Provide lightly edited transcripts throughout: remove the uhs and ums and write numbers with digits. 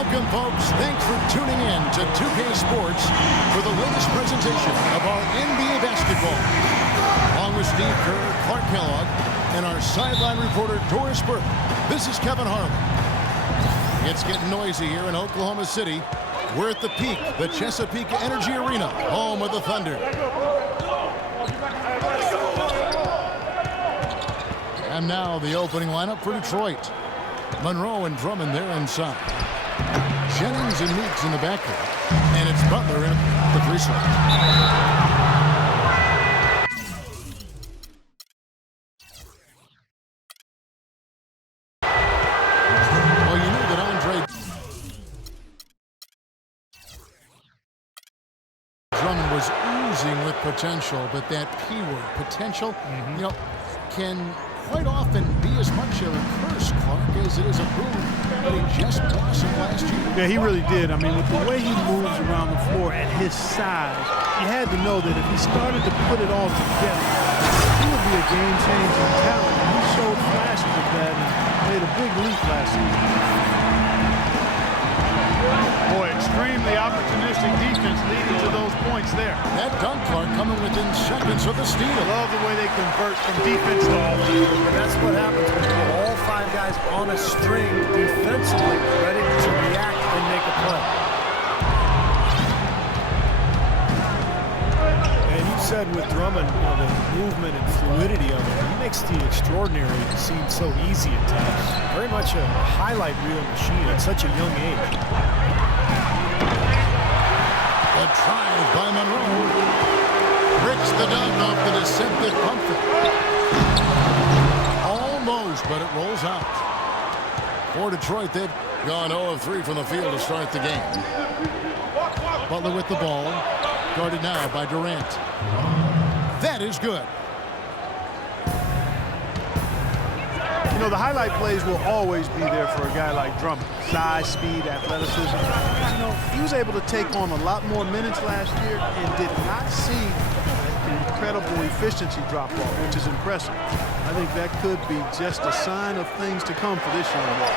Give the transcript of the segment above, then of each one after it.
Welcome, folks. Thanks for tuning in to 2K Sports for the latest presentation of our NBA basketball. Along with Steve Kerr, Clark Kellogg, and our sideline reporter, Doris Burke, this is Kevin Harlan. It's getting noisy here in Oklahoma City. We're at the peak, the Chesapeake Energy Arena, home of the Thunder. And now the opening lineup for Detroit. Monroe and Drummond there inside. Jennings and Meeks in the backcourt. And it's Butler in the free throw. Well, you knew that Andre Drummond was oozing with potential, but that P word, potential, you know, can quite often be as much of a curse, Clark, as it is a boon, but he just blossomed last year. Yeah, he really did. I mean, with the way he moves around the floor at his size, you had to know that if he started to put it all together, he would be a game-changing talent. And he showed flashes of that and made a big leap last season. Boy, extremely opportunistic defense leading to those points there. That dunk, Clark, coming within seconds of the steal. Love the way they convert from defense to offense. And that's what happens when you have all five guys on a string defensively, ready to react and make a play. And you said with Drummond, you know, the movement and fluidity of it, he makes the extraordinary seem so easy at times. Very much a highlight reel machine at such a young age. A drive by Monroe. Bricks the dunk off the deceptive pump fake. Almost, but it rolls out. For Detroit, they've gone 0 of 3 from the field to start the game. Butler with the ball. Guarded now by Durant. That is good. You know, the highlight plays will always be there for a guy like Drummond. Size, speed, athleticism. You know, he was able to take on a lot more minutes last year and did not see an incredible efficiency drop-off, which is impressive. I think that could be just a sign of things to come for this young man.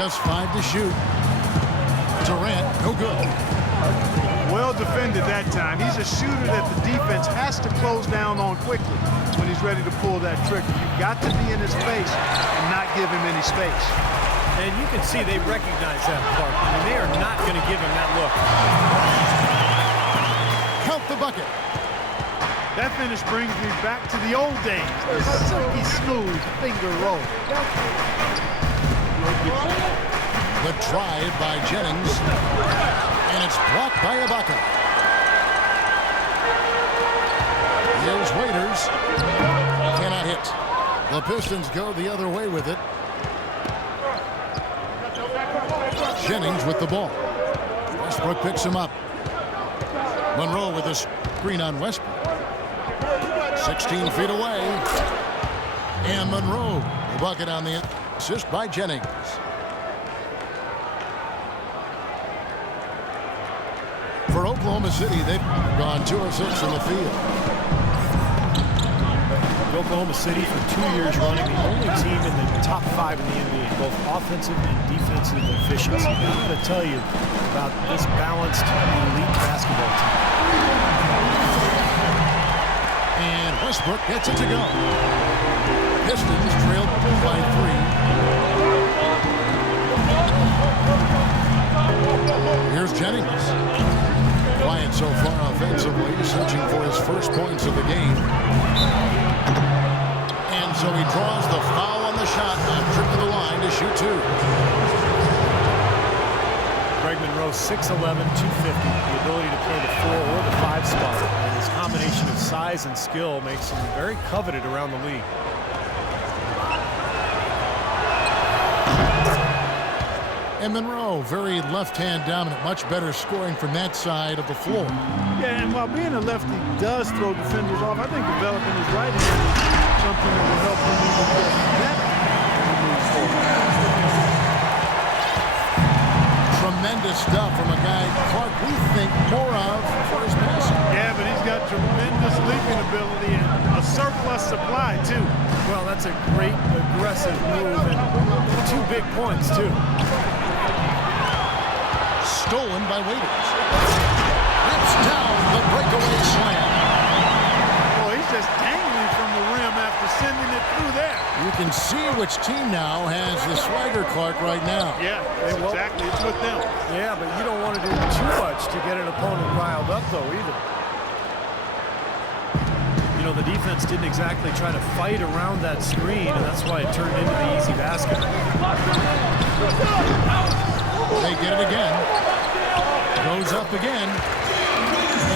Just 5 to shoot. Durant, no good. Well defended that time. He's a shooter that the defense has to close down on quickly when he's ready to pull that trigger. You've got to be in his face and not give him any space. And you can see they recognize that, Clark. I mean, they are not going to give him that look. Count the bucket. That finish brings me back to the old days. The silky smooth finger roll. The drive by Jennings. And it's blocked by Ibaka. Here's Waiters. Cannot hit. The Pistons go the other way with it. Jennings with the ball. Westbrook picks him up. Monroe with a screen on Westbrook. 16 feet away. And Monroe, the bucket on the assist by Jennings. For Oklahoma City, they've gone 2 of 6 in the field. Oklahoma City for 2 years running, the only team in the top 5 in the NBA, both offensive and defensive efficiency. I'm going to tell you about this balanced elite basketball team. And Westbrook gets it to go. Pistons trailed by 3. Here's Jennings. Quiet so far offensively, searching for his first points of the game. And so he draws the foul on the shot on trip to the line to shoot 2. Greg Monroe, 6'11", 250, the ability to play the 4 or the 5 spot. And his combination of size and skill makes him very coveted around the league. And Monroe, very left-hand dominant, much better scoring from that side of the floor. Yeah, and while being a lefty does throw defenders off, I think developing his right hand is something that will help him even get better as he moves forward. Tremendous stuff from a guy, Clark, we think more of for his passing. Yeah, but he's got tremendous leaping ability and a surplus supply, too. Well, that's a great aggressive move, and 2 big points, too. Stolen by Waiters. Rips down the breakaway slam. Boy, he's just dangling from the rim after sending it through there. You can see which team now has the swagger, Clark, right now. Yeah, exactly. It's with them. Yeah, but you don't want to do too much to get an opponent riled up, though, either. You know, the defense didn't exactly try to fight around that screen, and that's why it turned into the easy basket. They get it again. Goes up again.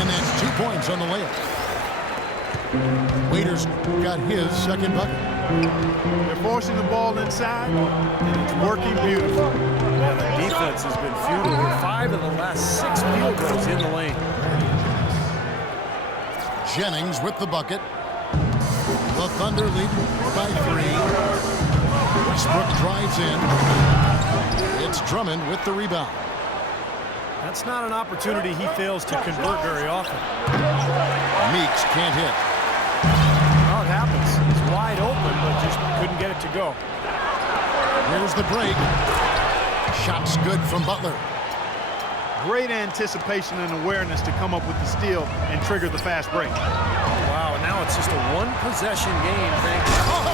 And that's 2 points on the layup. Waiters got his second bucket. They're forcing the ball inside, and it's working beautifully. Yeah, the defense has been futile. 5 of the last 6 field goals in the lane. Jennings with the bucket. The Thunder lead by 3. Westbrook drives in. It's Drummond with the rebound. That's not an opportunity he fails to convert very often. Meeks can't hit. Well, it happens. He's wide open, but just couldn't get it to go. Here's the break. Shot's good from Butler. Great anticipation and awareness to come up with the steal and trigger the fast break. Wow, now it's just a 1-possession game, thanks. Wow,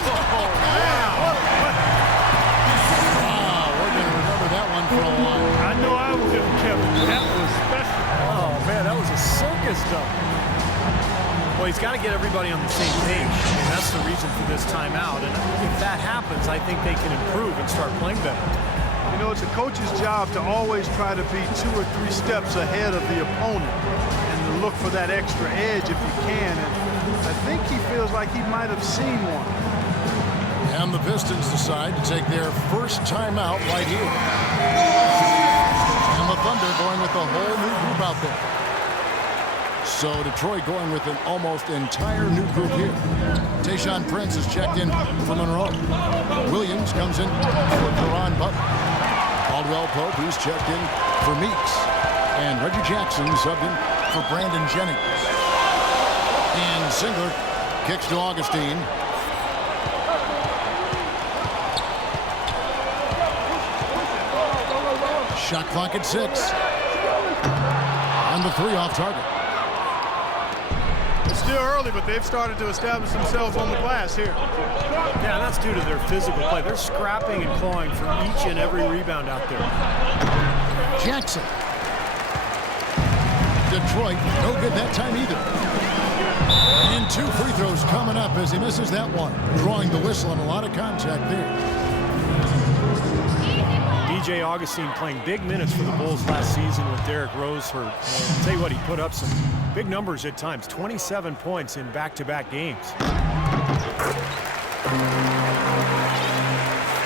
we're going to remember that one for a while. I know I will, Kevin. That was special. Oh, man, that was a circus dunk. Well, he's got to get everybody on the same page. I mean, that's the reason for this timeout. And if that happens, I think they can improve and start playing better. You know, it's a coach's job to always try to be 2 or 3 steps ahead of the opponent and to look for that extra edge if you can. And I think he feels like he might have seen one. And the Pistons decide to take their first timeout right here. And the Thunder going with a whole new group out there. So Detroit going with an almost entire new group here. Tayshaun Prince is checked in for Monroe. Williams comes in for Caron Butler. Caldwell Pope, who's checked in for Meeks. And Reggie Jackson subbed in for Brandon Jennings. And Singler kicks to Augustine. Shot clock at 6. And the 3 off target. It's still early, but they've started to establish themselves on the glass here. Yeah, that's due to their physical play. They're scrapping and clawing for each and every rebound out there. Jackson. Detroit, no good that time either. And 2 free throws coming up as he misses that one. Drawing the whistle and a lot of contact there. DJ Augustine playing big minutes for the Bulls last season with Derrick Rose hurt. I'll tell you what, he put up some big numbers at times. 27 points in back-to-back games.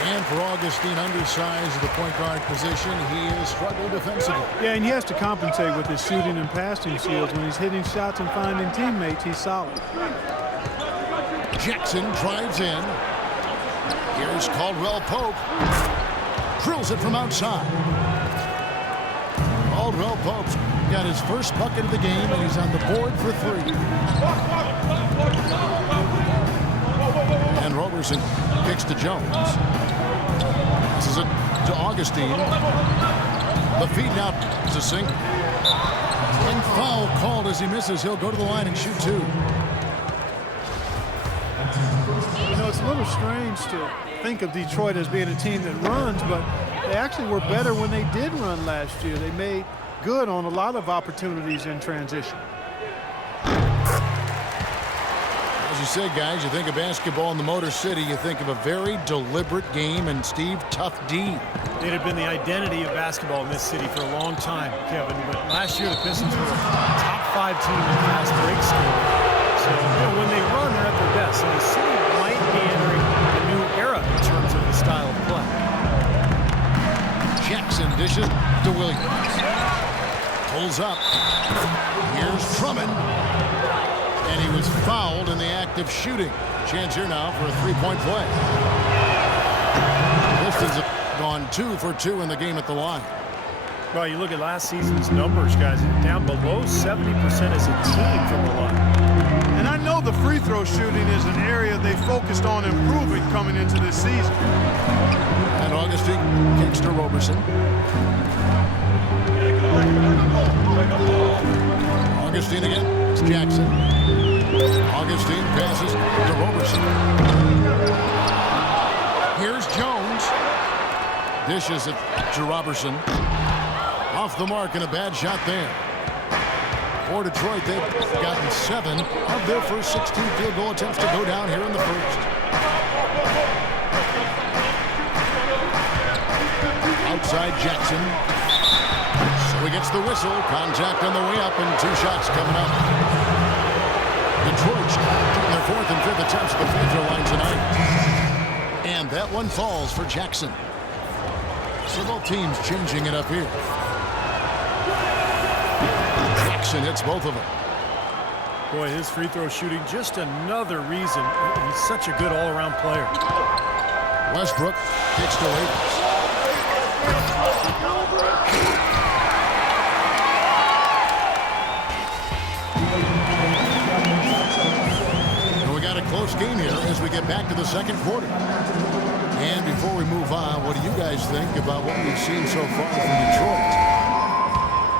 And for Augustine, undersized at the point guard position, he has struggled defensively. Yeah, and he has to compensate with his shooting and passing skills. When he's hitting shots and finding teammates, he's solid. Jackson drives in. Here's Caldwell Pope. Drills it from outside. Caldwell Pope's got his first bucket of the game, and he's on the board for 3. And Roberson kicks to Jones. This is it to Augustine. The feed now to Singh. And foul called as he misses. He'll go to the line and shoot 2. You know, it's a little strange to think of Detroit as being a team that runs, but they actually were better when they did run last year. They made good on a lot of opportunities in transition. As you said, guys, you think of basketball in the Motor City, you think of a very deliberate game and Steve, tough D. It had been the identity of basketball in this city for a long time, Kevin, but last year the Pistons were a top 5 team in fast break score. So, you know, when they run, they're at their best. So the city might be entering a new era in terms of the style of play. Jackson dishes to Williams. Pulls up. Here's Drummond. And he was fouled in the act of shooting. Chance here now for a 3-point play. Pistons have gone 2 for 2 in the game at the line. Well, you look at last season's numbers, guys, down below 70% as a team from the line. And I know the free throw shooting is an area they focused on improving coming into this season. And Augustine kicks to Roberson. Augustine again. It's Jackson. Augustine passes to Roberson. Here's Jones. Dishes it to Roberson. Off the mark and a bad shot there. For Detroit, they've gotten 7 of their first 16 field goal attempts to go down here in the first. Outside Jackson. So he gets the whistle. Contact on the way up and 2 shots coming up. Detroit shooting their 4th and 5th attempts at the free throw line tonight. And that one falls for Jackson. So both teams changing it up here. Jackson hits both of them. Boy, his free throw shooting, just another reason he's such a good all-around player. Westbrook kicks to Akers. And we got a close game here as we get back to the second quarter. And before we move on, what do you guys think about what we've seen so far from Detroit?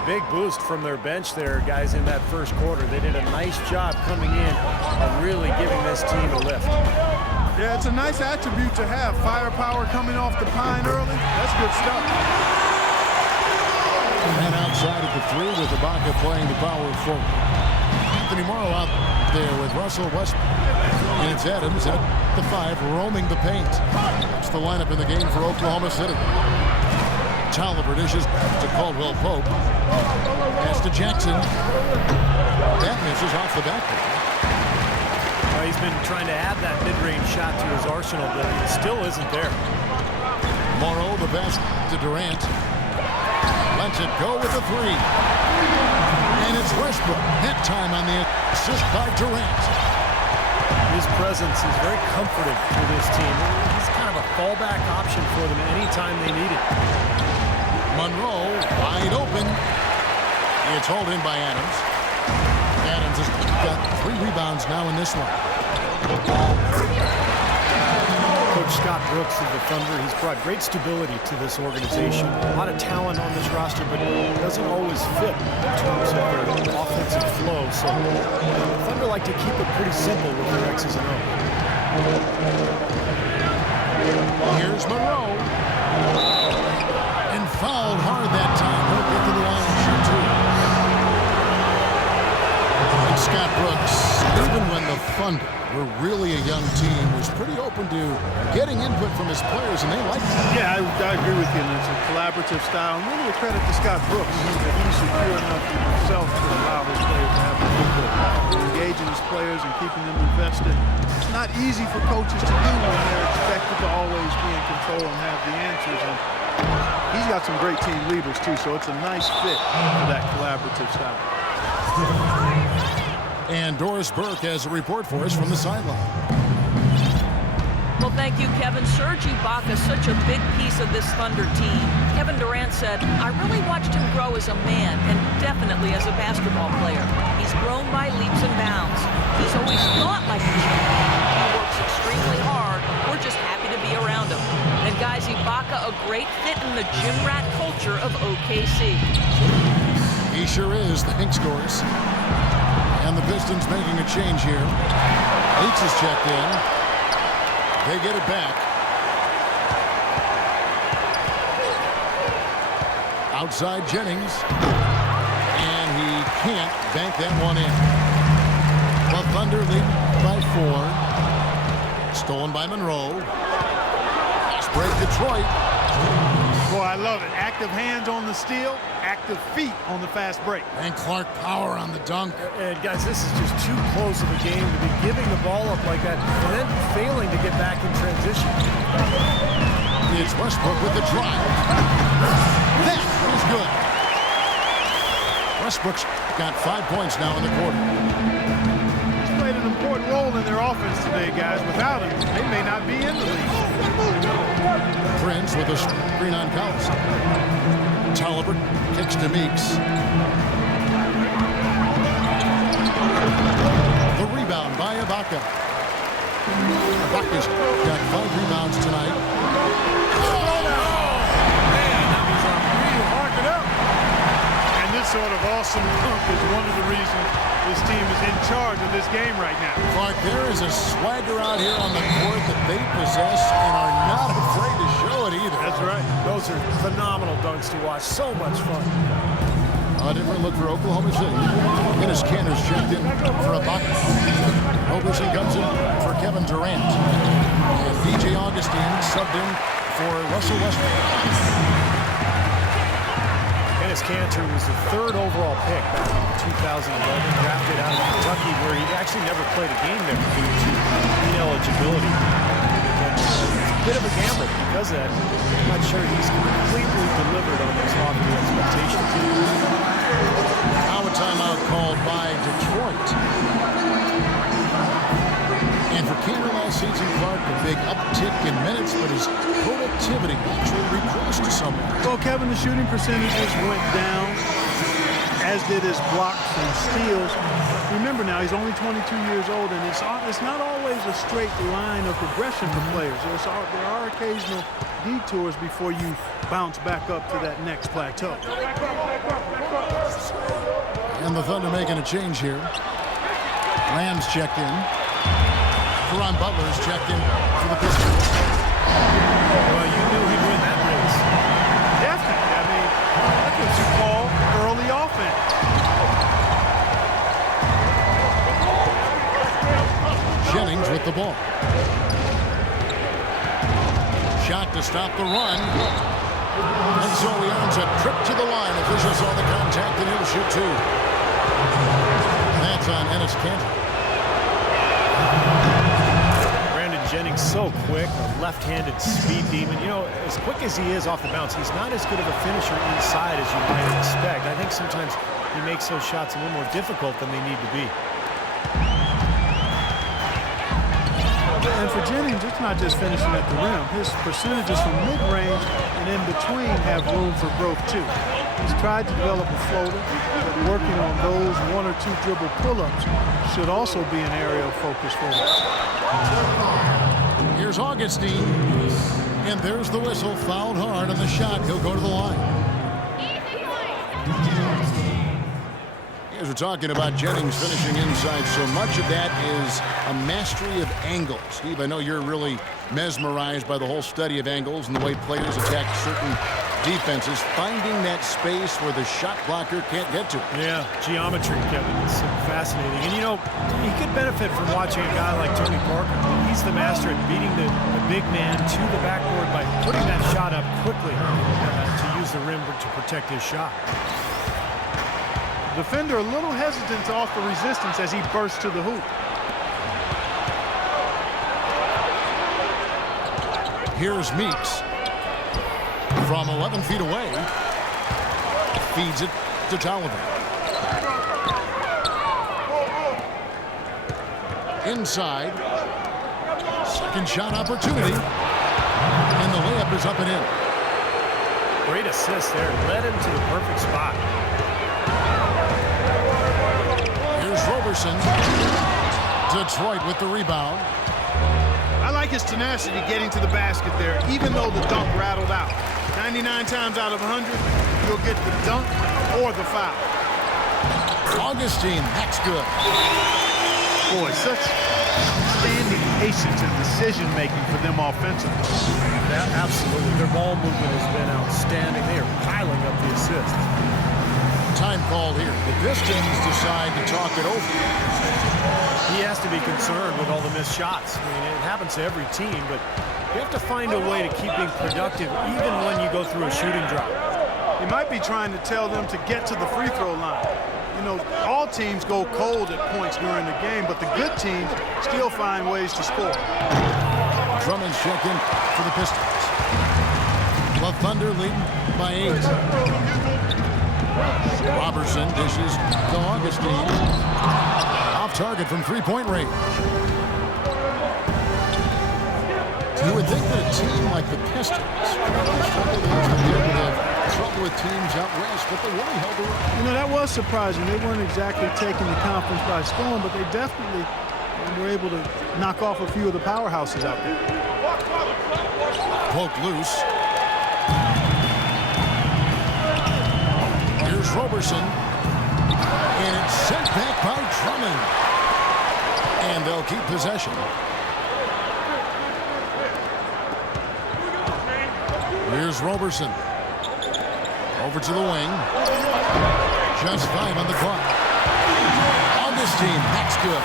Big boost from their bench there, guys, in that first quarter. They did a nice job coming in and really giving this team a lift. Yeah, it's a nice attribute to have. Firepower coming off the pine early. That's good stuff. And outside at the 3 with Ibaka playing the power forward. Anthony Morrow out there with Russell Westbrook. And it's Adams at the 5 roaming the paint. That's the lineup in the game for Oklahoma City. Tolliver dishes to Caldwell Pope. Pass to Jackson. That misses off the backboard. He's been trying to add that mid-range shot to his arsenal, but it still isn't there. Morrow, the pass to Durant. Lets it go with the 3. And it's Westbrook. That time on the assist by Durant. His presence is very comforting for this team. He's kind of a fallback option for them anytime they need it. Monroe wide open. It's hauled in by Adams. Adams has got 3 rebounds now in this one. Coach Scott Brooks of the Thunder, he's brought great stability to this organization. A lot of talent on this roster, but it doesn't always fit in terms of their offensive flow. So the Thunder like to keep it pretty simple with their X's and O's. Here's Monroe. And fouled hard that time. He'll get to the line and shoot 2. And Scott Brooks, even when the Thunder were really a young team, was pretty open to getting input from his players, and they liked it. Yeah, I agree with you. And it's a collaborative style. And really a credit to Scott Brooks. He's secure enough in himself to allow his players to have the input, engaging his players and keeping them invested. It's not easy for coaches to do when they're expected to always be in control and have the answers. And he's got some great team leaders, too, so it's a nice fit for that collaborative style. And Doris Burke has a report for us from the sideline. Well, thank you, Kevin. Serge Ibaka, such a big piece of this Thunder team. Kevin Durant said, I really watched him grow as a man and definitely as a basketball player. He's grown by leaps and bounds. He's always thought like a champion. He works extremely hard. We're just happy to be around him. And guys, Ibaka, a great fit in the gym rat culture of OKC. He sure is, thanks, Doris. And the Pistons making a change here. Leaks is checked in. They get it back. Outside Jennings. And he can't bank that one in. The Thunder lead by 4. Stolen by Monroe. Fast break Detroit. Boy, I love it. Active hands on the steal, active feet on the fast break. And Clark power on the dunk. And guys, this is just too close of a game to be giving the ball up like that and then failing to get back in transition. It's Westbrook with the drive. That is good. Westbrook's got 5 points now in the quarter. He's played an important role in their offense today, guys. Without him, they may not be in the league. Prince with a screen on Collison. Tolliver kicks to Meeks. The rebound by Ibaka. Ibaka. Ibaka's got 5 rebounds tonight. And this sort of awesome dunk is one of the reasons this team is in charge of this game right now. Clark, there is a swagger out here on the court that they possess and are not afraid to show it either. That's right. Those are phenomenal dunks to watch. So much fun. A different look for Oklahoma City. Dennis Cantor's checked in for Ibaka. Roberson comes in for Kevin Durant. And DJ Augustine subbed in for Russell Westbrook. Dennis Cantor was the 3rd overall pick back in 2011, drafted out of Kentucky, where he actually never played a game there due to ineligibility. It's a bit of a gamble because of that. I'm not sure he's completely delivered on those lofty expectations. Now a timeout called by Detroit. And for Cantor last season, Clark, a big uptick in minutes, but his productivity actually regressed somewhat. Well, Kevin, the shooting percentages went down, as did his blocks and steals. Remember now, he's only 22 years old, and it's not always a straight line of progression for players. There are occasional detours before you bounce back up to that next plateau. And the Thunder making a change here. Rams checked in. Caron Butler's checked in for the Pistons. Well, you knew he'd win that race. Definitely. I mean, that's what you call early offense. Jennings with the ball. Shot to stop the run. And so he earns a trip to the line. Officials saw the contact and he'll shoot 2. That's on Ennis Cantor. Brandon Jennings so quick, a left-handed speed demon. You know, as quick as he is off the bounce, he's not as good of a finisher inside as you might expect. I think sometimes he makes those shots a little more difficult than they need to be. And for Jennings, it's not just finishing at the rim. His percentages from mid-range and in between have room for growth, too. He's tried to develop a floater, but working on those 1 or 2 dribble pull-ups should also be an area of focus for him. Here's Augustine. And there's the whistle. Fouled hard on the shot. He'll go to the line. As we're talking about Jennings finishing inside, so much of that is a mastery of angles. Steve, I know you're really mesmerized by the whole study of angles and the way players attack certain defenses, finding that space where the shot blocker can't get to. Yeah, geometry, Kevin. It's fascinating. And, you know, he could benefit from watching a guy like Tony Parker. He's the master at beating the big man to the backboard by putting that shot up quickly to use the rim to protect his shot. Defender a little hesitant to offer resistance as he bursts to the hoop. Here's Meeks from 11 feet away. Feeds it to Tolliver. Inside. Second shot opportunity. And the layup is up and in. Great assist there. Led him to the perfect spot. Here's Roberson. Detroit with the rebound. I like his tenacity getting to the basket there, even though the dunk rattled out. 99 times out of 100, you'll get the dunk or the foul. Augustine, that's good. Boy, such outstanding patience and decision-making for them offensively. Yeah, absolutely. Their ball movement has been outstanding. They are piling up the assists. Time called here. The Pistons decide to talk it over. He has to be concerned with all the missed shots. I mean, it happens to every team, but you have to find a way to keep being productive even when you go through a shooting drought. He might be trying to tell them to get to the free throw line. You know, all teams go cold at points during the game, but the good teams still find ways to score. Drummond's check in for the Pistons. The Thunder leading by 8. Robertson dishes to Augustine. Off target from three-point range. You would think that a team like the Pistons would have trouble with teams out west, but they really held their own. You know, that was surprising. They weren't exactly taking the conference by storm, but they definitely and were able to knock off a few of the powerhouses out there. Poked loose. Here's Roberson. And it's sent back by Drummond. And they'll keep possession. Here's Roberson. Over to the wing. Just 5 on the clock. Augustine, that's good.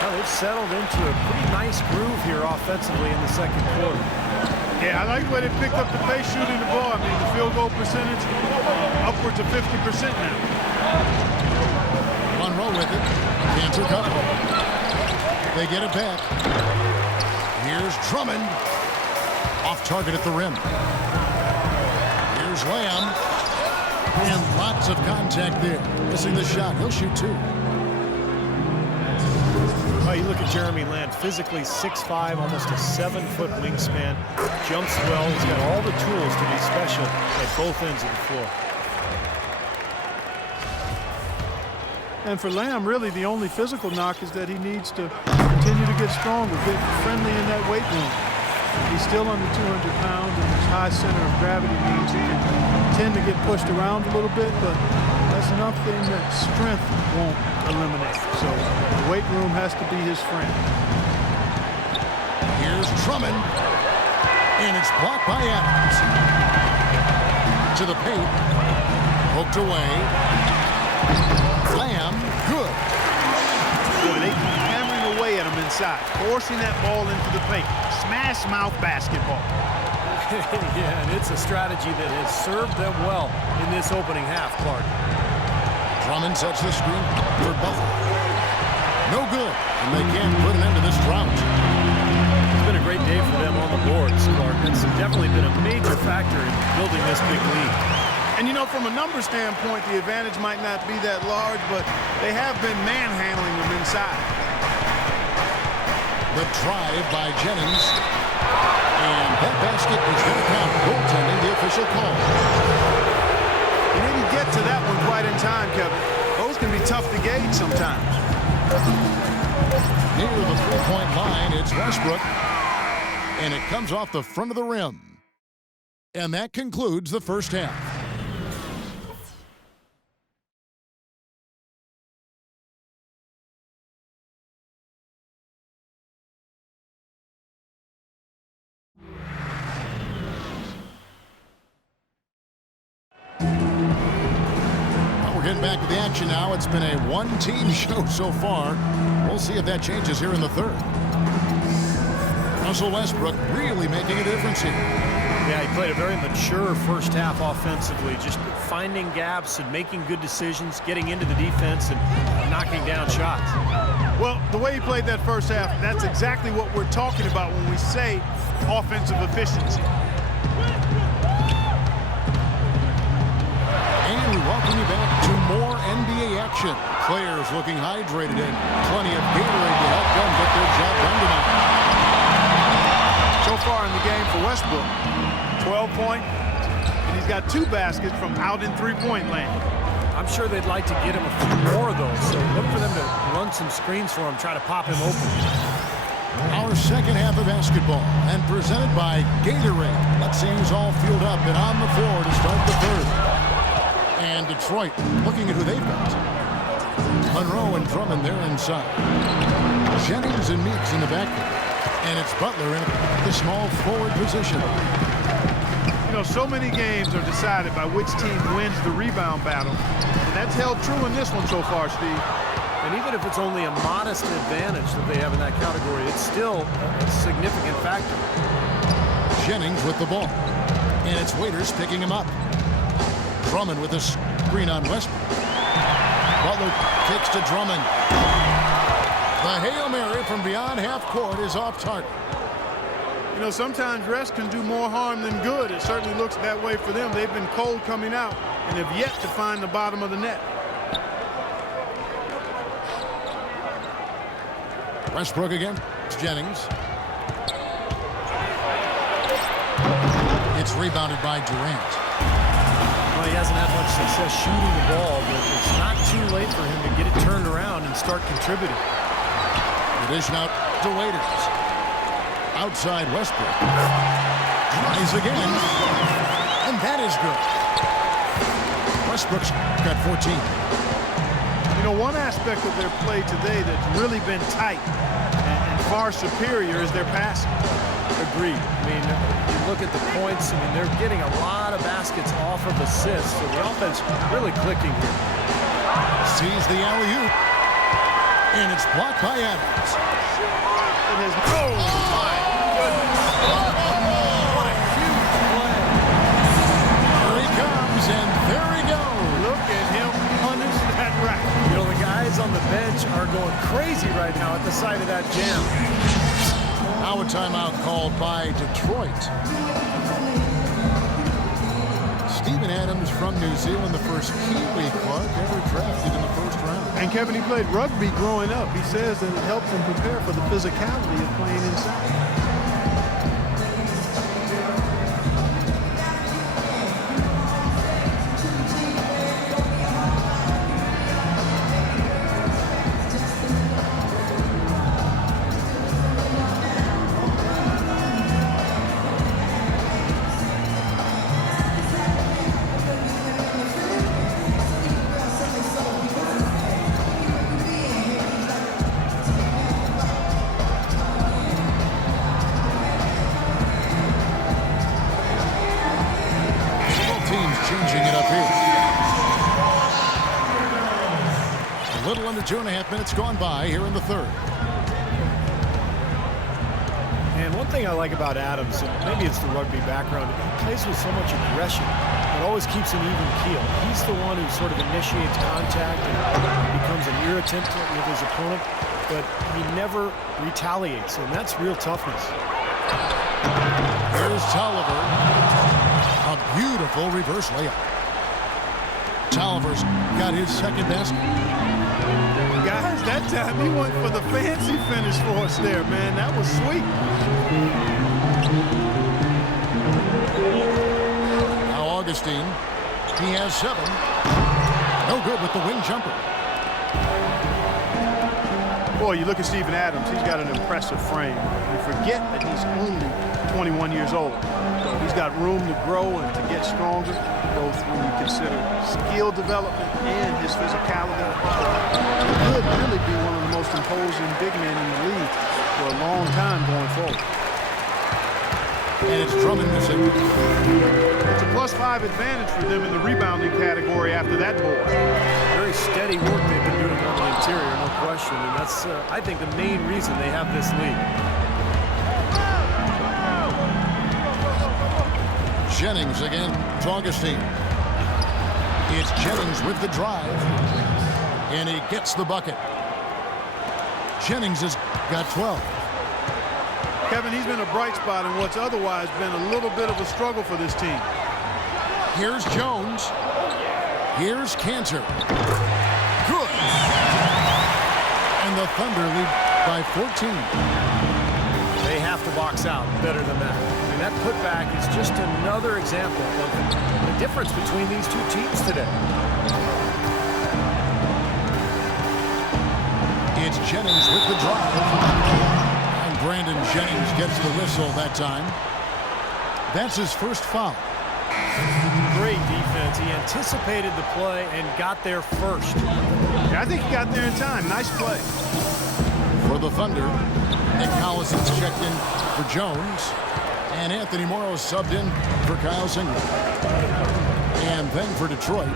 Well, they've settled into a pretty nice groove here offensively in the second quarter. Yeah, I like the way they picked up the pace shooting the ball. I mean, the field goal percentage upwards of 50% now. Monroe with it. Can't recover. They get it back. Here's Drummond. Off target at the rim. Here's Lamb. And lots of contact there. Missing the shot. He'll shoot 2. Well, you look at Jeremy Lamb, physically 6'5", almost a 7-foot wingspan. Jumps well. He's got all the tools to be special at both ends of the floor. And for Lamb, really the only physical knock is that he needs to continue to get stronger, get friendly in that weight room. He's still under 200 pounds, and his high center of gravity means he can tend to get pushed around a little bit, but that's nothing that strength won't eliminate. So the weight room has to be his friend. Here's Drummond. And it's blocked by Adams. To the paint. Poked away. Lamb, good. Boy, they keep hammering away at him inside, forcing that ball into the paint. Smash mouth basketball. Yeah, and it's a strategy that has served them well in this opening half, Clark. Drummond sets the screen for Butler. No good, and they can't put an end to this drought. It's been a great day for them on the boards, Clark. It's definitely been a major factor in building this big lead. And, you know, from a number standpoint, the advantage might not be that large, but they have been manhandling them inside. The drive by Jennings. And that basket is going to count. Goaltending, the official call. You didn't get to that one quite in time, Kevin. Those can be tough to gauge sometimes. Near the three-point line, it's Westbrook. And it comes off the front of the rim. And that concludes the first half. We're getting back to the action now. It's been a one-team show so far. We'll see if that changes here in the third. Russell Westbrook really making a difference here. Yeah, he played a very mature first half offensively, just finding gaps and making good decisions, getting into the defense and knocking down shots. Well, the way he played that first half, that's exactly what we're talking about when we say offensive efficiency. And we welcome you back to more NBA action. Players looking hydrated and plenty of Gatorade to help them get their job done tonight. So far in the game for Westbrook, 12 points, and he's got 2 baskets from out in three-point land. I'm sure they'd like to get him a few more of those, so look for them to run some screens for him, try to pop him open. Our second half of basketball, and presented by Gatorade. Let's see who's all fueled up and on the floor to start the third. And Detroit looking at who they've got. Monroe and Drummond there inside. Jennings and Meeks in the backcourt. And it's Butler in the small forward position. You know, so many games are decided by which team wins the rebound battle. And that's held true in this one so far, Steve. And even if it's only a modest advantage that they have in that category, it's still a significant factor. Jennings with the ball. And it's Waiters picking him up. Drummond with a screen on Westbrook. Butler kicks to Drummond. The Hail Mary from beyond half court is off target. You know, sometimes rest can do more harm than good. It certainly looks that way for them. They've been cold coming out and have yet to find the bottom of the net. Westbrook again. It's Jennings. It's rebounded by Durant. Well, he hasn't had much success shooting the ball, but it's not too late for him to get it turned around and start contributing. Dish out to Waiters. Outside Westbrook. Tries again. And that is good. Westbrook's got 14. You know, one aspect of their play today that's really been tight and far superior is their passing. Agreed. I mean, you look at the points, I mean, they're getting a lot of baskets off of assists, so the offense really clicking here. Sees the alley-oop. And it's blocked by Adams. It has, oh my goodness. What a huge play. Here he comes, and there he goes. Look at him punish that rack. You know, the guys on the bench are going crazy right now at the sight of that jam. Now a timeout called by Detroit. Steven Adams from New Zealand, the first Kiwi Clark ever drafted in the first round. And Kevin, he played rugby growing up. He says that it helped him prepare for the physicality of playing inside. Changing it up here. A little under 2.5 minutes gone by here in the third. And one thing I like about Adams, and maybe it's the rugby background, he plays with so much aggression. It always keeps an even keel. He's the one who sort of initiates contact and becomes an irritant with his opponent, but he never retaliates, and that's real toughness. Here's Tolliver. A beautiful reverse layup. Tolliver's got his second basket. Guys, that time he went for the fancy finish for us there, man. That was sweet. Now Augustine. He has 7. No good with the wing jumper. Boy, you look at Steven Adams, he's got an impressive frame. You forget that he's only 21 years old. So he's got room to grow and to get stronger, both when you consider skill development and his physicality. He could really be one of the most imposing big men in the league for a long time going forward. And it's Drummond missing. It's a +5 advantage for them in the rebounding category after that board. Very steady work they've been doing on the interior, no question, and that's, I think, the main reason they have this lead. Jennings again to Augustine. It's Jennings with the drive. And he gets the bucket. Jennings has got 12. Kevin, he's been a bright spot in what's otherwise been a little bit of a struggle for this team. Here's Jones. Here's Cantor. Good. And the Thunder lead by 14. They have to box out better than that. I mean, that putback is just another example of the difference between these two teams today. It's Jennings with the drive. And Brandon Jennings gets the whistle that time. That's his first foul. Great defense. He anticipated the play and got there first. Yeah, I think he got there in time. Nice play. For the Thunder, Nick Collison's checked in for Jones. And Anthony Morrow subbed in for Kyle Singer. And then for Detroit,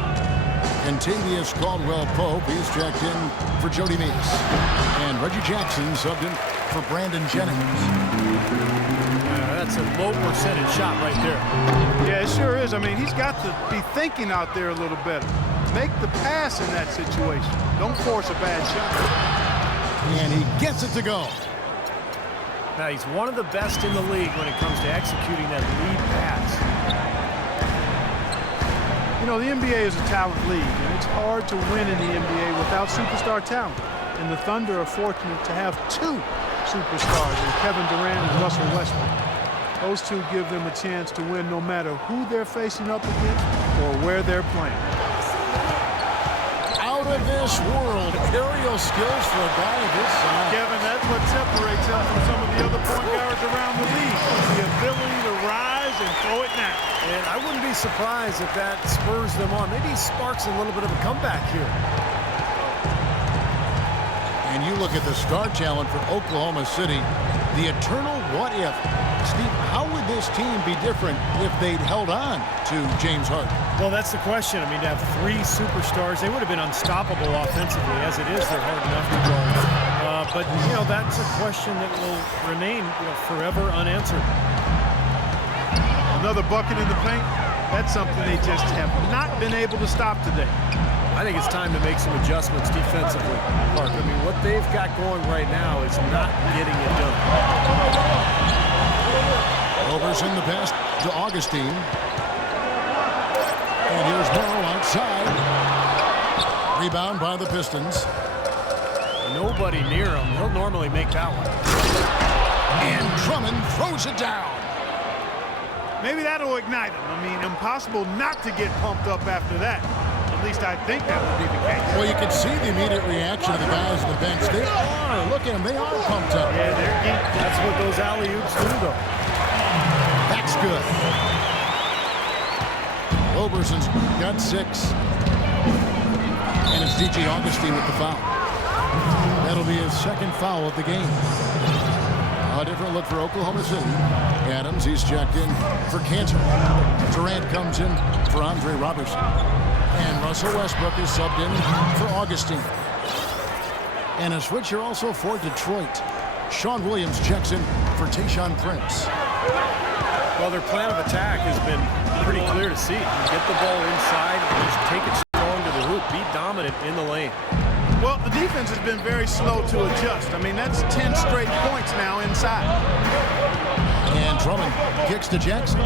Contavious Caldwell-Pope, he's checked in for Jody Meeks. And Reggie Jackson subbed in for Brandon Jennings. That's a low percentage shot right there. Yeah, it sure is. I mean, he's got to be thinking out there a little better. Make the pass in that situation. Don't force a bad shot. And he gets it to go. Now, he's one of the best in the league when it comes to executing that lead pass. You know, the NBA is a talent league, and it's hard to win in the NBA without superstar talent. And the Thunder are fortunate to have 2 superstars in Kevin Durant and Russell Westbrook. Those two give them a chance to win no matter who they're facing up against or where they're playing. Out of this world, aerial skills for a guy of his size. Kevin, that's what separates him from some of the other point guards around the league. The ability to rise and throw it now. And I wouldn't be surprised if that spurs them on. Maybe he sparks a little bit of a comeback here. And you look at the star talent for Oklahoma City, the eternal what if. Steve, how would this team be different if they'd held on to James Harden? Well, that's the question. I mean, to have 3 superstars, they would have been unstoppable offensively. As it is, they're hard enough to guard. But, you know, that's a question that will remain, forever unanswered. Another bucket in the paint. That's something they just have not been able to stop today. I think it's time to make some adjustments defensively, Clark. I mean, what they've got going right now is not getting it done. Roberson the pass to Augustine. And here's Morrow outside. Rebound by the Pistons. Nobody near him. He'll normally make that one. And Drummond throws it down. Maybe that'll ignite him. I mean, impossible not to get pumped up after that. At least I think that would be the case. Well, you can see the immediate reaction of the guys on the bench. They are. Look at them. They are pumped up. Yeah, they're geeked. That's what those alley-oops do, though. That's good. Roberson's got 6. And it's DJ Augustine with the foul. That'll be his 2nd foul of the game. A different look for Oklahoma City. Adams, he's checked in for Cantor. Durant comes in for Andre Robertson. And Russell Westbrook is subbed in for Augustine. And a switcher also for Detroit. Sean Williams checks in for Tayshaun Prince. Well, their plan of attack has been pretty clear to see. Get the ball inside and just take it strong to the hoop. Be dominant in the lane. Well, the defense has been very slow to adjust. I mean, that's 10 straight points now inside. And Drummond kicks to Jackson.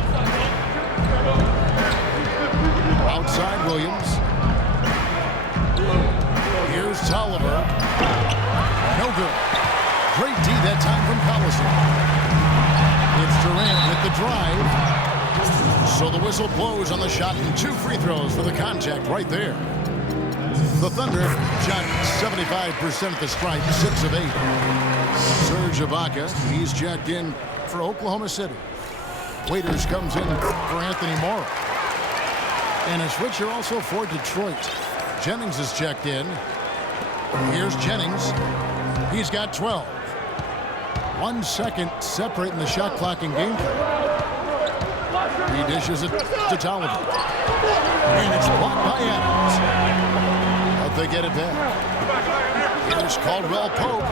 Outside Williams. Here's Tolliver. No good. Great D that time from Collison. It's Durant with the drive. So the whistle blows on the shot and 2 free throws for the contact right there. The Thunder shot 75% at the stripe, 6 of 8. Serge Ibaka, he's checked in for Oklahoma City. Waiters comes in for Anthony Morrow. And a switcher also for Detroit. Jennings is checked in. Here's Jennings. He's got 12. 1 second separating the shot clock and game clock. He dishes it to Tolliver. And it's blocked by Adams. But they get it back. Here's Caldwell Pope.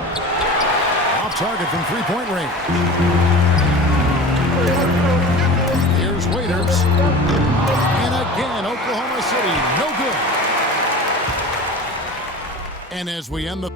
Off target from 3-point range. Here's Waiters. And again, Oklahoma City, no good. And as we end the...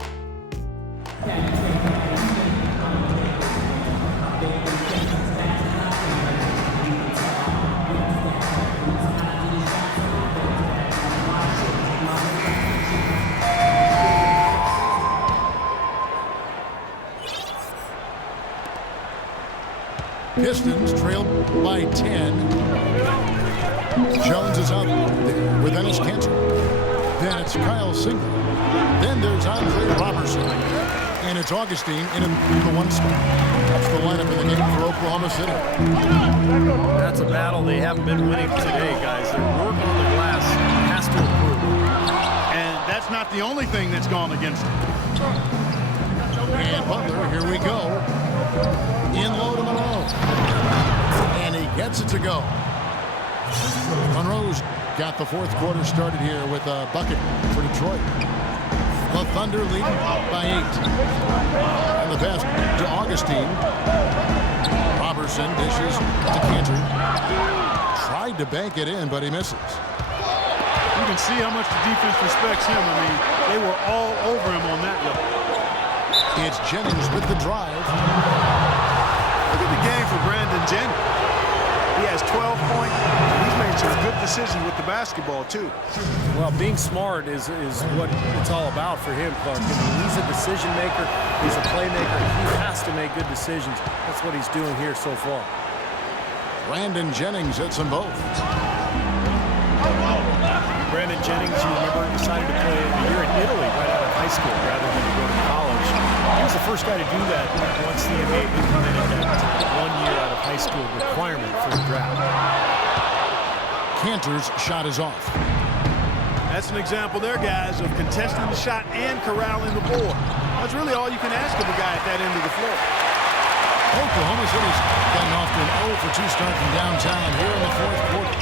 Pistons trail by 10. Jones is out there with Enes Kanter. Then it's Kyle Singer. Then there's Andre Robertson. And it's Augustine in the 1 spot. That's the lineup in the game for Oklahoma City. That's a battle they haven't been winning today, guys. Their work on the glass has to improve. And that's not the only thing that's gone against them. And Butler, here we go. In low to Monroe. And he gets it to go. Monroe's got the 4th quarter started here with a bucket for Detroit. The Thunder lead by 8. And the pass to Augustine. Robertson dishes to Cantor. Tried to bank it in, but he misses. You can see how much the defense respects him. I mean, they were all over him on that level. It's Jennings with the drive. Look at the game for Brandon Jennings. He has 12 points. He's made some good decisions with the basketball, too. Well, being smart is what it's all about for him, Clark. I mean, he's a decision maker. He's a playmaker. He has to make good decisions. That's what he's doing here so far. Brandon Jennings hits them both. Brandon Jennings, you remember, decided to play a year in Italy right out of high school rather than to go to college. He was the first guy to do that once the NBA implemented that 1 year out of high school requirement for the draft. Cantor's shot is off. That's an example there, guys, of contesting the shot and corralling the board. That's really all you can ask of a guy at that end of the floor. Oklahoma City's gotten off to an 0 for 2 start from downtown here in the fourth quarter.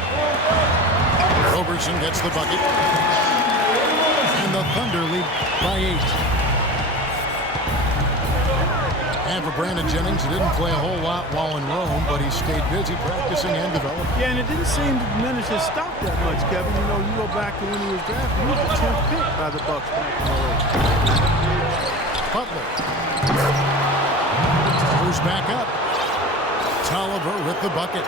Robertson gets the bucket. And the Thunder lead by 8. And for Brandon Jennings, he didn't play a whole lot while in Rome, but he stayed busy practicing and developing. Yeah, and it didn't seem to diminish his stock that much, Kevin. You know, you go back to when he was drafted, he was the 10th pick by the Bucks back in the league. Butler goes back up. Tolliver with the bucket.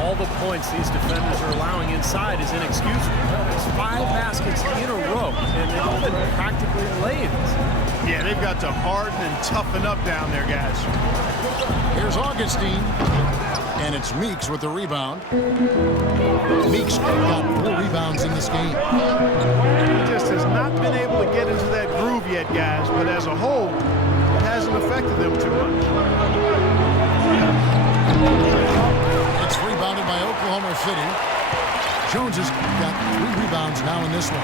All the points these defenders are allowing inside is inexcusable. There's 5 baskets in a row, and they've all been practically lays. Yeah, they've got to harden and toughen up down there, guys. Here's Augustine. And it's Meeks with the rebound. Meeks got 4 rebounds in this game. He just has not been able to get into that groove yet, guys, but as a whole, it hasn't affected them too much. It's rebounded by Oklahoma City. Jones has got 3 rebounds now in this one.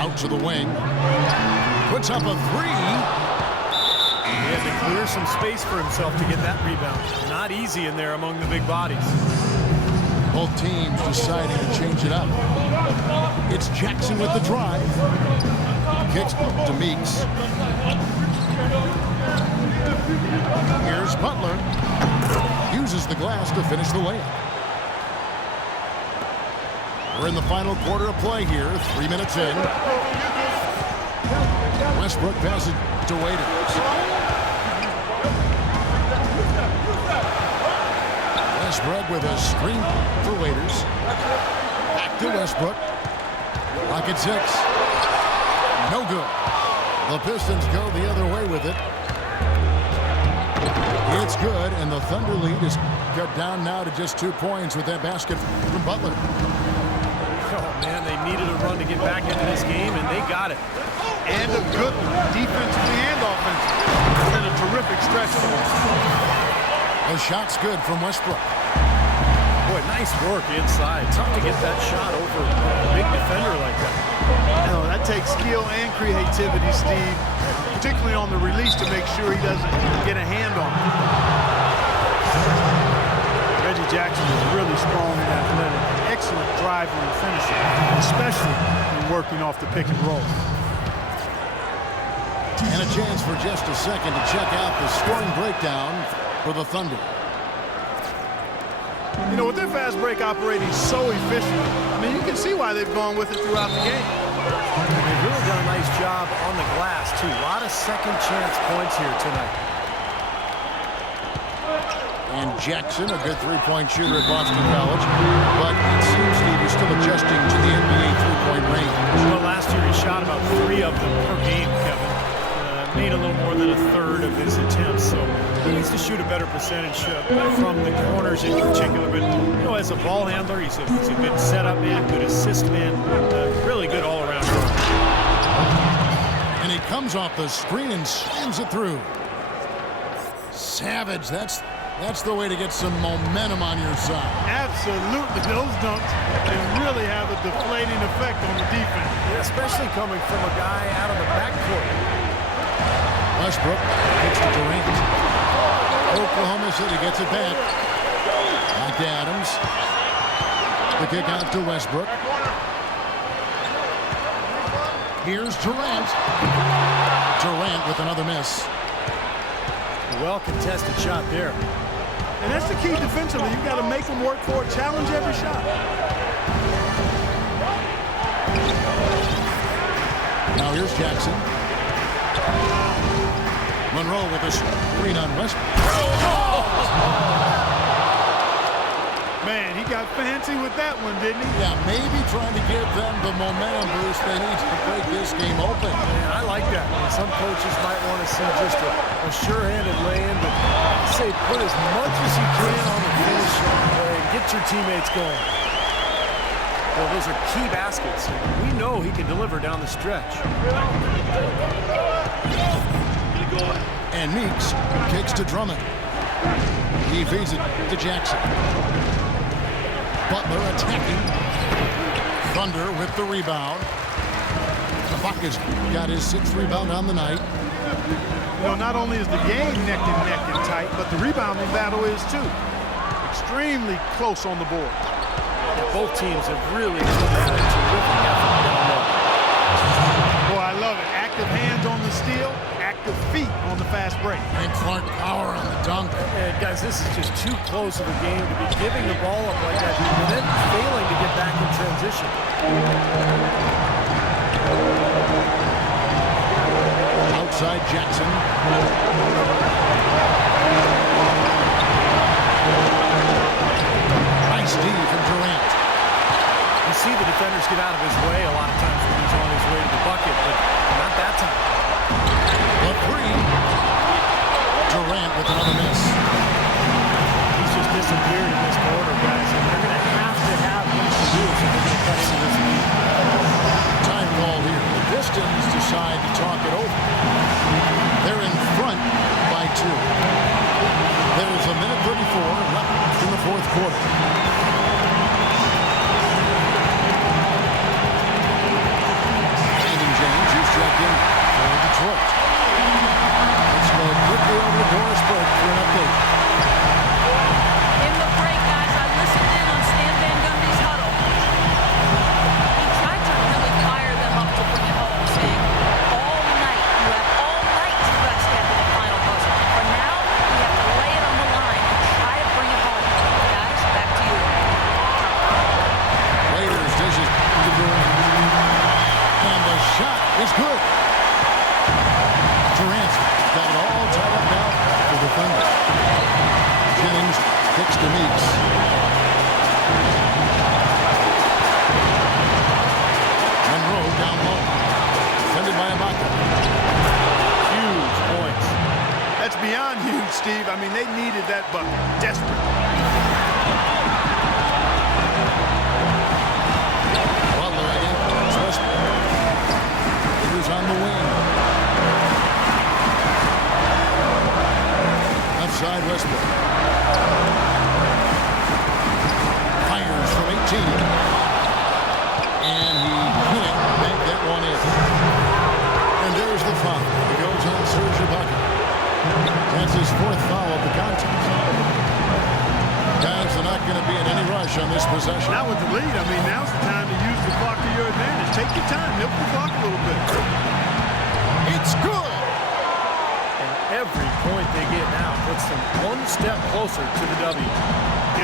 Out to the wing. Puts up a 3. He had to clear some space for himself to get that rebound. Not easy in there among the big bodies. Both teams deciding to change it up. It's Jackson with the drive. Kicks to Meeks. Here's Butler. Uses the glass to finish the layup. We're in the final quarter of play here. 3 minutes in. Westbrook passes to Waiters. Westbrook with a screen for Waiters. Back to Westbrook. Pocket 6. No good. The Pistons go the other way with it. It's good, and the Thunder lead is cut down now to just 2 points with that basket from Butler. Oh, man, they needed a run to get back into this game, and they got it. And a good one, defensively and offensively. It's been a terrific stretch for them. The shot's good from Westbrook. Boy, nice work inside. Tough to get that shot over a big defender like that. No, that takes skill and creativity, Steve, particularly on the release to make sure he doesn't get a hand on it. Reggie Jackson is really strong and athletic. Excellent driver and finisher, especially when working off the pick and roll. And a chance for just a second to check out the scoring breakdown for the Thunder. You know, with their fast break operating so efficiently, I mean, you can see why they've gone with it throughout the game. They've really done a nice job on the glass, too. A lot of second chance points here tonight. And Jackson, a good 3-point shooter at Boston College, but it seems Steve is still adjusting to the NBA 3-point range. Well, last year he shot about 3 of them per game, Kevin. Made a little more than a third of his attempts, so he needs to shoot a better percentage from the corners in particular. But, you know, as a ball handler, he's a good setup man, good assist man, really good all-around runner. And he comes off the screen and slams it through. Savage, that's the way to get some momentum on your side. Absolutely. Those dunks can really have a deflating effect on the defense. Yeah, especially coming from a guy out of the backcourt. Westbrook kicks to Durant. Oklahoma City gets it back. Back to Adams. The kick out to Westbrook. Here's Durant. Durant with another miss. Well contested shot there. And that's the key defensively. You've got to make them work for it. Challenge every shot. Now here's Jackson. Monroe with a screen on Westbrook. Man, he got fancy with that one, didn't he? Yeah, maybe trying to give them the momentum boost they need to break this game open. Man, I like that. Some coaches might want to see just a sure-handed lay-in, but I say put as much as you can on the finish and get your teammates going. Well, those are key baskets. We know he can deliver down the stretch. And Meeks kicks to Drummond. He feeds it to Jackson. Butler attacking. Thunder with the rebound. Ibaka's got his 6th rebound on the night. You know, not only is the game neck and tight, but the rebounding battle is too. Extremely close on the board. Both teams have really put out a terrific effort down low. Boy, I love it. Active hands on the steal, active feet on the fast break. And Clark power on the dunk. And guys, this is just too close of a game to be giving the ball up like that and then failing to get back in transition. Outside Jackson. Nice D from Durant. You see the defenders get out of his way a lot of times when he's on his way to the bucket, but not that time. The 3. Durant with another miss. He's just disappeared in this quarter, guys, and they're going to have things to do so they can cut into this lead. Time call here. The Pistons decide to talk it over. They're in front by 2. There's a minute 34 left in the 4th quarter. Brandon James is checked in for Detroit. Let's go quickly over to Doris Burke for an update. In the break, guys, I listened in on Stan Van Gundy's huddle. He tried to really fire them up to bring it home, saying, all night, you have all night to rest after the final buzzer. For now, we have to lay it on the line and try to bring it home. Guys, back to you. Raiders dishes to Durant. And the shot is good. Durant got it all tied up now for the Thunder. Jennings kicks to Meeks. Monroe down low. Defended by Ibaka. Huge points. That's beyond huge, Steve. I mean, they needed that bucket. Desperate. Butler against Westbrook. Fingers on the wing. Left side Westbrook. Fires from 18. And he couldn't make that one in. And there's the foul. He goes on Serge Ibaka. That's his 4th foul of the contest. Guys, they're not going to be in any rush on this possession. Not with the lead. I mean, now's the time to use the clock to your advantage. Take your time. Milk the clock a little bit. It's good. And every point they get now puts them one step closer to the W.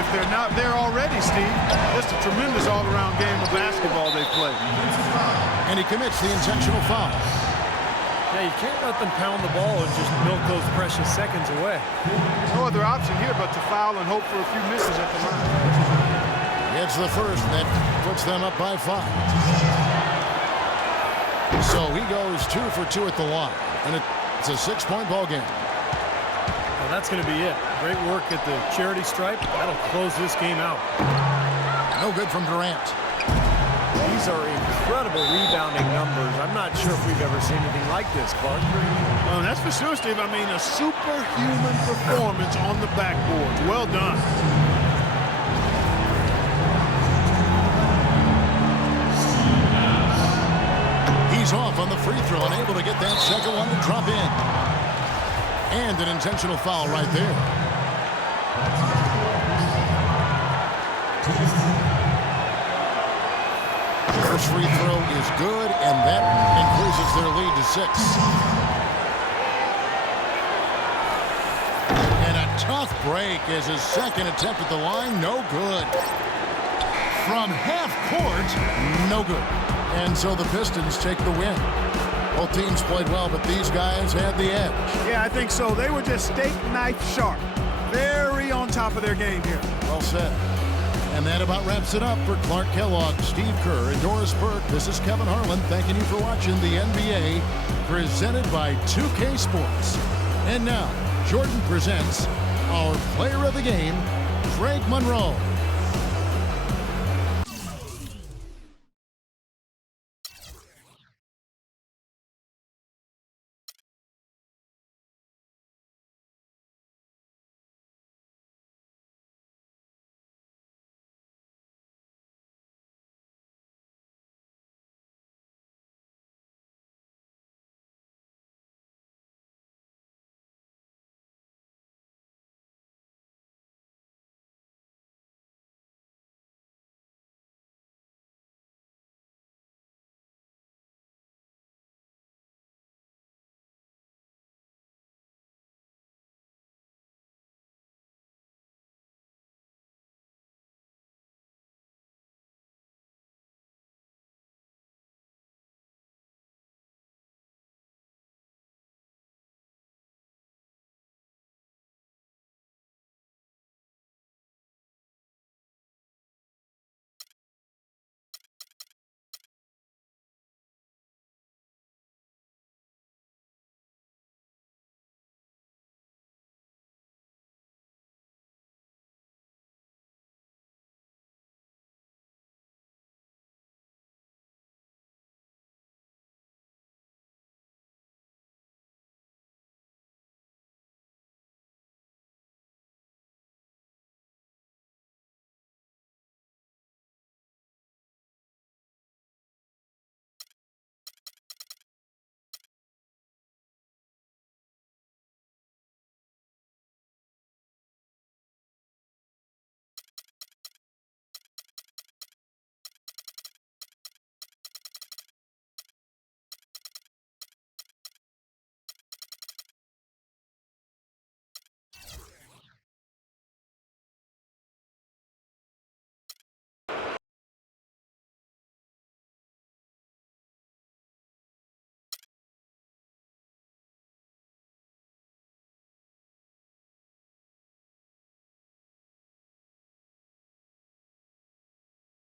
If they're not there already, Steve, just a tremendous all-around game of basketball they played. And he commits the intentional foul. Yeah, you can't let them pound the ball and just milk those precious seconds away. No other option here but to foul and hope for a few misses at the line. Gets the first, and that puts them up by 5. So he goes 2 for 2 at the line, and it's a 6-point ball game. Well, that's going to be it. Great work at the charity stripe. That'll close this game out. No good from Durant. These are incredible rebounding numbers. I'm not sure if we've ever seen anything like this, Clark. Well, that's for sure, Steve. I mean, a superhuman performance on the backboard. Well done. He's off on the free throw and able to get that second one to drop in. And an intentional foul right there. First free throw is good, and that increases their lead to 6. And a tough break as his second attempt at the line, no good. From half court, no good. And so the Pistons take the win. Both teams played well, but these guys had the edge. Yeah, I think so. They were just steak knife sharp. Very on top of their game here. Well said. And that about wraps it up for Clark Kellogg, Steve Kerr, and Doris Burke. This is Kevin Harlan thanking you for watching the NBA presented by 2K Sports. And now, Jordan presents our player of the game, Greg Monroe.